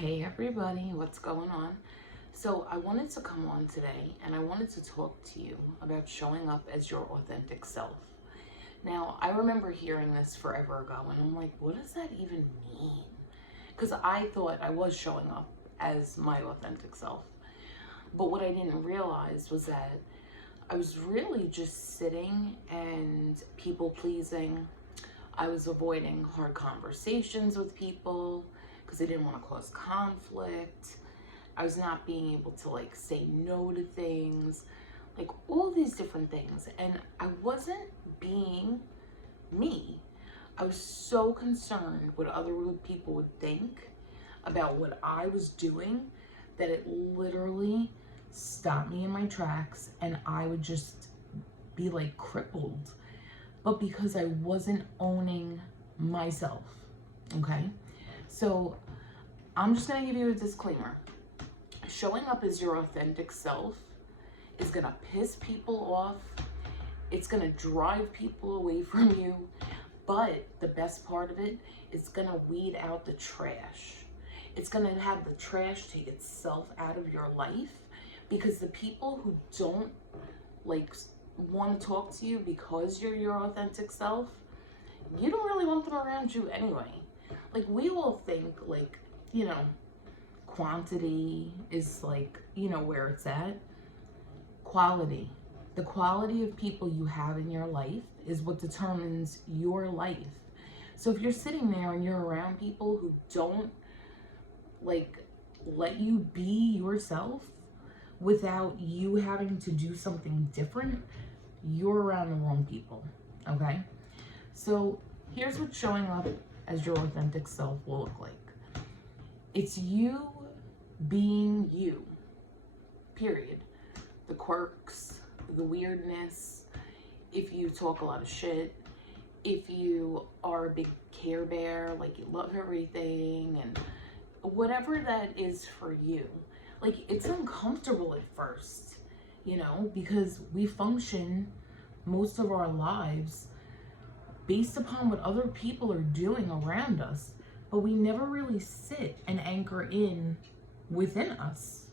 Hey everybody, what's going on? So I wanted to come on today and I wanted to talk to you about showing up as your authentic self. Now, I remember hearing this forever ago and I'm like, what does that even mean? Because I thought I was showing up as my authentic self. But what I didn't realize was that I was really just sitting and people pleasing. I was avoiding hard conversations with people because I didn't want to cause conflict. I was not being able to say no to things, like all these different things. And I wasn't being me. I was so concerned what other people would think about what I was doing that it literally stopped me in my tracks and I would just be crippled. But because I wasn't owning myself, okay? So I'm just gonna give you a disclaimer. Showing up as your authentic self is gonna piss people off. It's gonna drive people away from you. But the best part of it is gonna weed out the trash. It's gonna have the trash take itself out of your life, because the people who don't want to talk to you because you're your authentic self, you don't really want them around you anyway. We all think quantity is where it's at. Quality. The quality of people you have in your life is what determines your life. So if you're sitting there and you're around people who don't let you be yourself without you having to do something different, you're around the wrong people, okay? So here's what showing up as your authentic self will look like. It's you being you, period. The quirks, the weirdness, if you talk a lot of shit, if you are a big care bear, you love everything, and whatever that is for you. It's uncomfortable at first, because we function most of our lives based upon what other people are doing around us, but we never really sit and anchor in within us,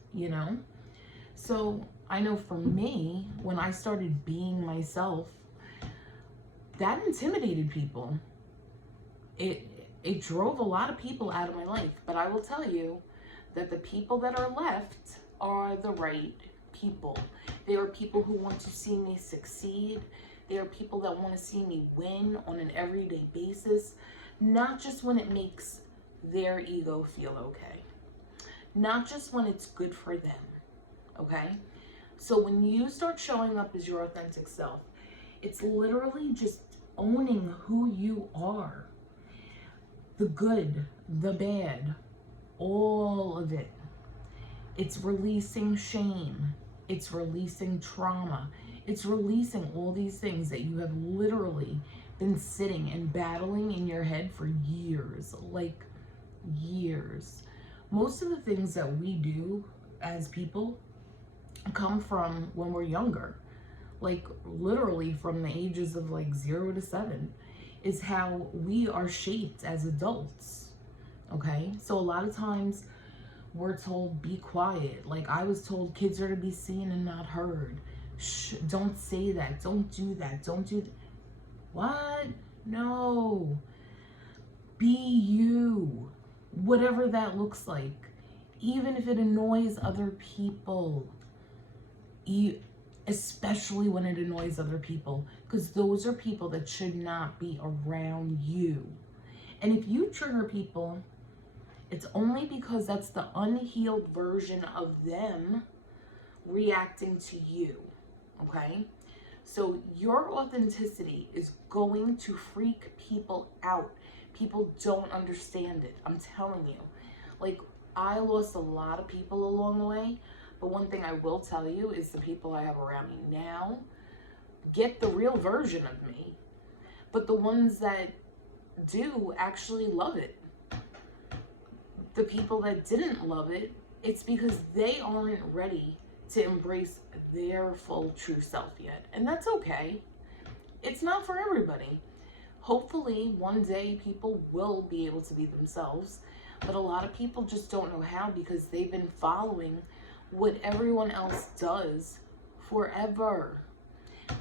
So I know for me, when I started being myself, that intimidated people. It drove a lot of people out of my life, but I will tell you that the people that are left are the right people. They are people who want to see me succeed. They are people that want to see me win on an everyday basis, not just when it makes their ego feel okay, not just when it's good for them, okay? So when you start showing up as your authentic self, it's literally just owning who you are. The good, the bad, all of it. It's releasing shame. It's releasing trauma. It's releasing all these things that you have literally been sitting and battling in your head for years, years. Most of the things that we do as people come from when we're younger, literally from the ages of 0 to 7 is how we are shaped as adults, okay? So a lot of times we're told, be quiet. I was told kids are to be seen and not heard. Shh, don't say that, don't do that, don't do that. What? No. Be you, whatever that looks like, even if it annoys other people, especially when it annoys other people, because those are people that should not be around you. And if you trigger people, it's only because that's the unhealed version of them reacting to you, okay? So your authenticity is going to freak people out. People don't understand it, I'm telling you. I lost a lot of people along the way, but one thing I will tell you is the people I have around me now get the real version of me. But the ones that do actually love it. The people that didn't love it, it's because they aren't ready to embrace their full true self yet. And that's okay. It's not for everybody. Hopefully one day people will be able to be themselves. But a lot of people just don't know how because they've been following what everyone else does forever.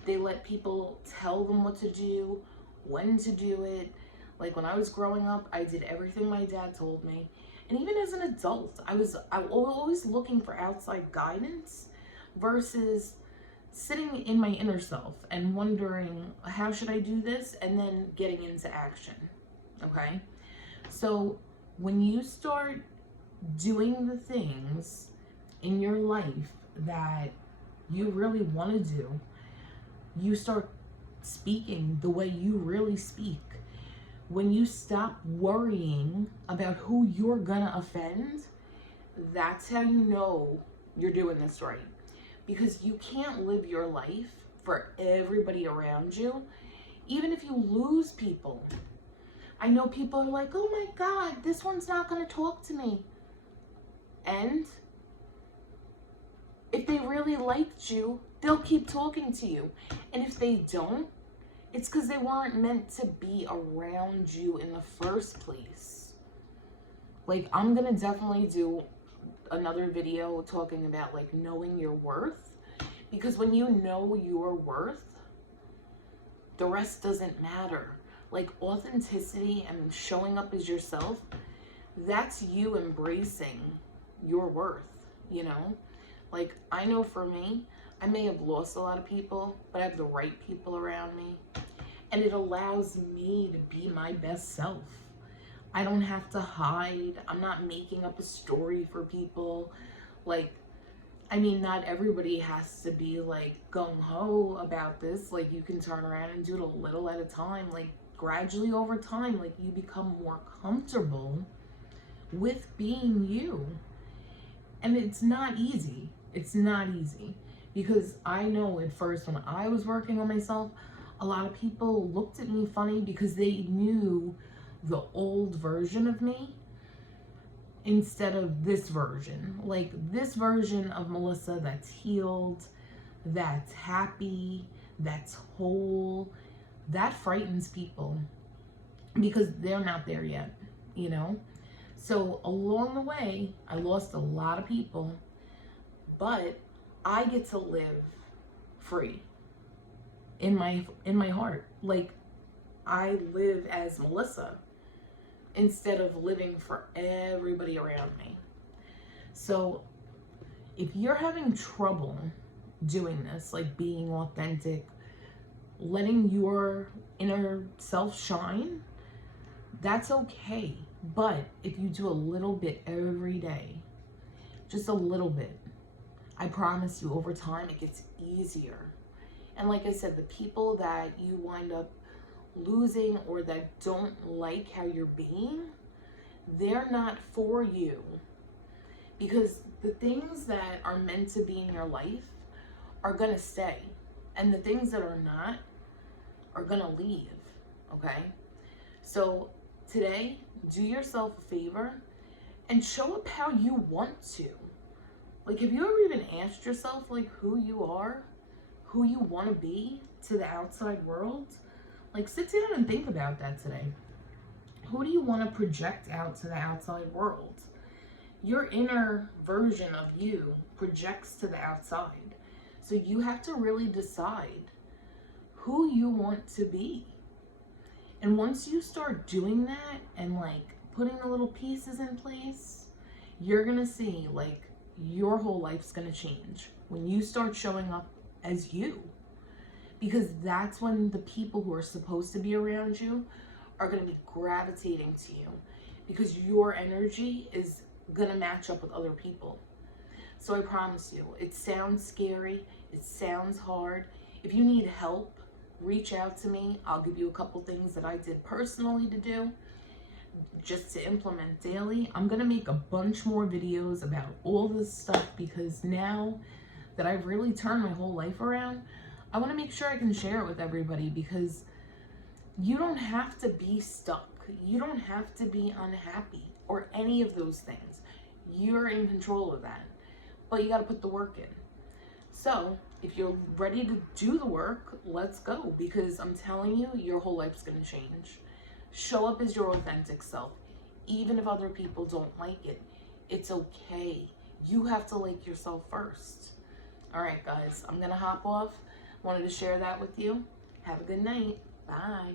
They let people tell them what to do, when to do it. Like when I was growing up, I did everything my dad told me. And even as an adult, I was always looking for outside guidance versus sitting in my inner self and wondering, how should I do this? And then getting into action, okay? So when you start doing the things in your life that you really want to do, you start speaking the way you really speak. When you stop worrying about who you're gonna offend, that's how you know you're doing this right. Because you can't live your life for everybody around you, even if you lose people. I know people are like, oh my God, this one's not gonna talk to me. And if they really liked you, they'll keep talking to you. And if they don't, it's because they weren't meant to be around you in the first place. Like, I'm gonna definitely do another video talking about like knowing your worth, because when you know your worth, the rest doesn't matter. Like authenticity and showing up as yourself, that's you embracing your worth, you know? Like, I know for me, I may have lost a lot of people, but I have the right people around me. And it allows me to be my best self. I don't have to hide. I'm not making up a story for people. Like, I mean, not everybody has to be like gung-ho about this. Like, you can turn around and do it a little at a time. Like, gradually over time, like, you become more comfortable with being you. And it's not easy. It's not easy. Because I know at first when I was working on myself, a lot of people looked at me funny because they knew the old version of me instead of this version. Like this version of Melissa that's healed, that's happy, that's whole, that frightens people because they're not there yet, you know? So along the way, I lost a lot of people, but I get to live free in my heart. Like, I live as Melissa instead of living for everybody around me. So if you're having trouble doing this, like being authentic, letting your inner self shine, that's okay. But if you do a little bit every day, just a little bit, I promise you over time it gets easier. And like I said, the people that you wind up losing or that don't like how you're being, they're not for you. Because the things that are meant to be in your life are gonna stay. And the things that are not are gonna leave, okay? So today, do yourself a favor and show up how you want to. Like, have you ever even asked yourself, like, who you are, who you want to be to the outside world? Like, sit down and think about that today. Who do you want to project out to the outside world? Your inner version of you projects to the outside. So you have to really decide who you want to be. And once you start doing that and like putting the little pieces in place, you're going to see like your whole life's going to change when you start showing up as you. Because that's when the people who are supposed to be around you are going to be gravitating to you, because your energy is going to match up with other people. So I promise you, it sounds scary, it sounds hard. If you need help, reach out to me. I'll give you a couple things that I did personally to do just to implement daily. I'm going to make a bunch more videos about all this stuff, because now that I've really turned my whole life around, I want to make sure I can share it with everybody, because you don't have to be stuck. You don't have to be unhappy or any of those things. You're in control of that, but you got to put the work in. So if you're ready to do the work, let's go, because I'm telling you, your whole life's going to change. Show up as your authentic self. even if other people don't like it. It's okay. You have to like yourself first. All right, guys, I'm going to hop off. Wanted to share that with you. Have a good night. Bye.